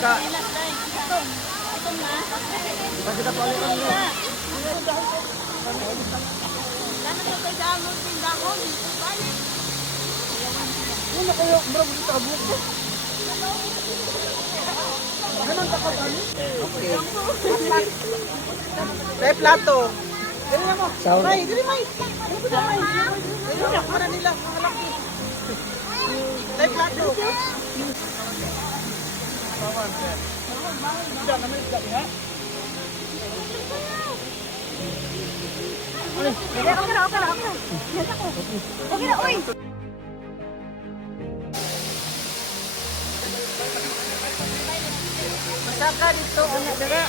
ka. Kasi ka pala ko niya. Ano kayo, bro, dito ka buko. Ganun ka kami? Okay. Tayo plato. Dili na mo. May, dili may. Ano ko may? Dili na, para nila. Malaki. Tayo plato. Bawan, sir. Tidak naman isda ha? Okay na. Okay na, uy! Masaka dito, anak dara.